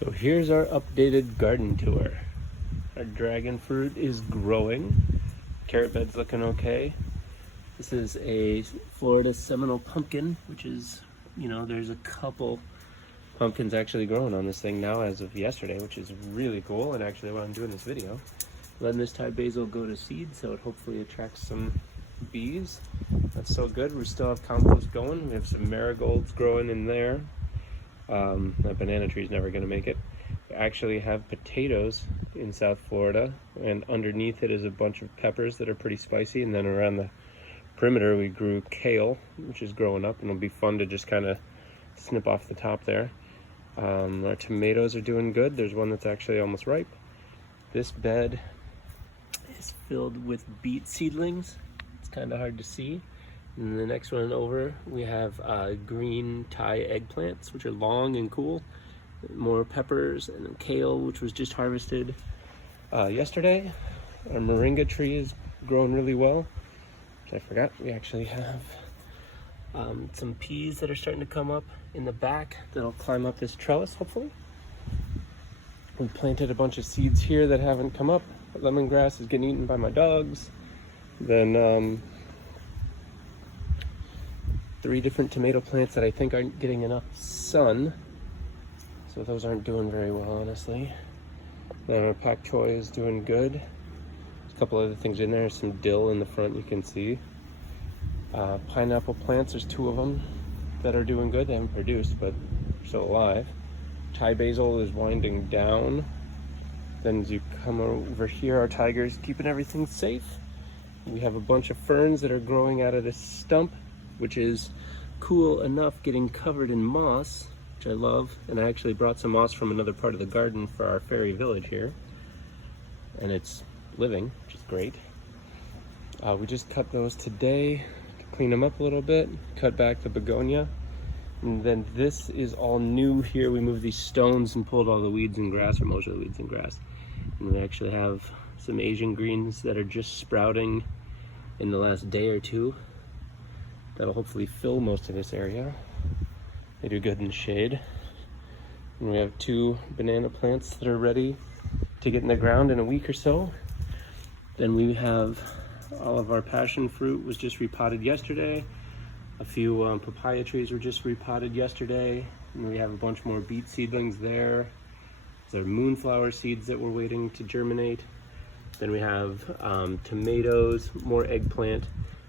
So here's our updated garden tour. Our dragon fruit is growing. Carrot bed's looking okay. This is a Florida Seminole pumpkin, which is, there's a couple pumpkins actually growing on this thing now as of yesterday, which is really cool. And actually why I'm doing this video, letting this Thai basil go to seed so it hopefully attracts some bees. That's so good. We still have compost going. We have some marigolds growing in there. That banana tree is never going to make it. We actually have potatoes in South Florida, and underneath it is a bunch of peppers that are pretty spicy, and then around the perimeter we grew kale, which is growing up, and it'll be fun to just kind of snip off the top there. Our tomatoes are doing good. There's one that's actually almost ripe. This bed is filled with beet seedlings. It's kind of hard to see. And the next one over, we have green Thai eggplants, which are long and cool. More peppers and kale, which was just harvested yesterday. Our moringa tree is growing really well. Which I forgot, we actually have some peas that are starting to come up in the back that'll climb up this trellis, hopefully. We planted a bunch of seeds here that haven't come up. Lemongrass is getting eaten by my dogs. Then 3 different tomato plants that I think aren't getting enough sun. So those aren't doing very well, honestly. Then our pak choi is doing good. There's a couple other things in there. Some dill in the front you can see. Pineapple plants, there's 2 of them that are doing good. They haven't produced, but they're still alive. Thai basil is winding down. Then as you come over here, our tiger's keeping everything safe. We have a bunch of ferns that are growing out of this stump, which is cool enough, getting covered in moss, which I love. And I actually brought some moss from another part of the garden for our fairy village here. And it's living, which is great. We just cut those today to clean them up a little bit, cut back the begonia. And then this is all new here. We moved these stones and pulled all the weeds and grass, or most of the weeds and grass. And we actually have some Asian greens that are just sprouting in the last day or two. That'll hopefully fill most of this area. They do good in the shade. And we have 2 banana plants that are ready to get in the ground in a week or so. Then we have all of our passion fruit was just repotted yesterday. A few papaya trees were just repotted yesterday. And we have a bunch more beet seedlings there. There are moonflower seeds that we're waiting to germinate. Then we have tomatoes, more eggplant,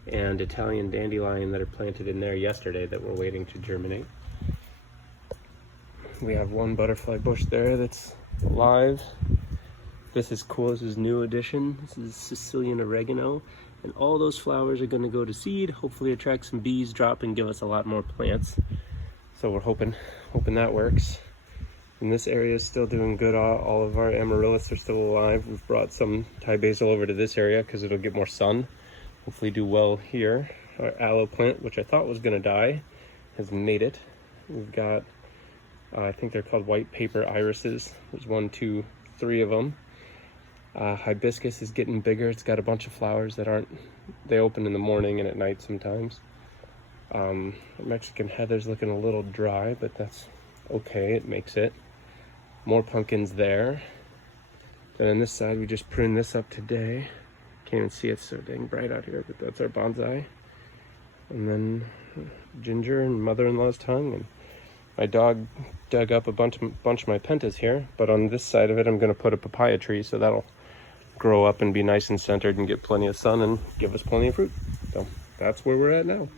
and Italian dandelion that are planted in there yesterday that we're waiting to germinate. We have 1 butterfly bush there that's alive. This is cool. This is new addition. This is Sicilian oregano. And all those flowers are going to go to seed, hopefully attract some bees, drop, and give us a lot more plants. So we're hoping that works. And this area is still doing good. All of our amaryllis are still alive. We've brought some Thai basil over to this area because it'll get more sun. Hopefully do well here. Our aloe plant, which I thought was going to die, has made it. We've got, I think they're called white paper irises. There's 1, 2, 3 of them. Hibiscus is getting bigger. It's got a bunch of flowers that they open in the morning and at night sometimes. Mexican heather's looking a little dry, but that's okay. It makes it. More pumpkins there. Then on this side, we just pruned this up today. Can't even see it, so dang bright out here, but that's our bonsai. And then ginger and mother-in-law's tongue, and my dog dug up a bunch of my pentas here, but on this side of it I'm going to put a papaya tree, so that'll grow up and be nice and centered and get plenty of sun and give us plenty of fruit. So that's where we're at now.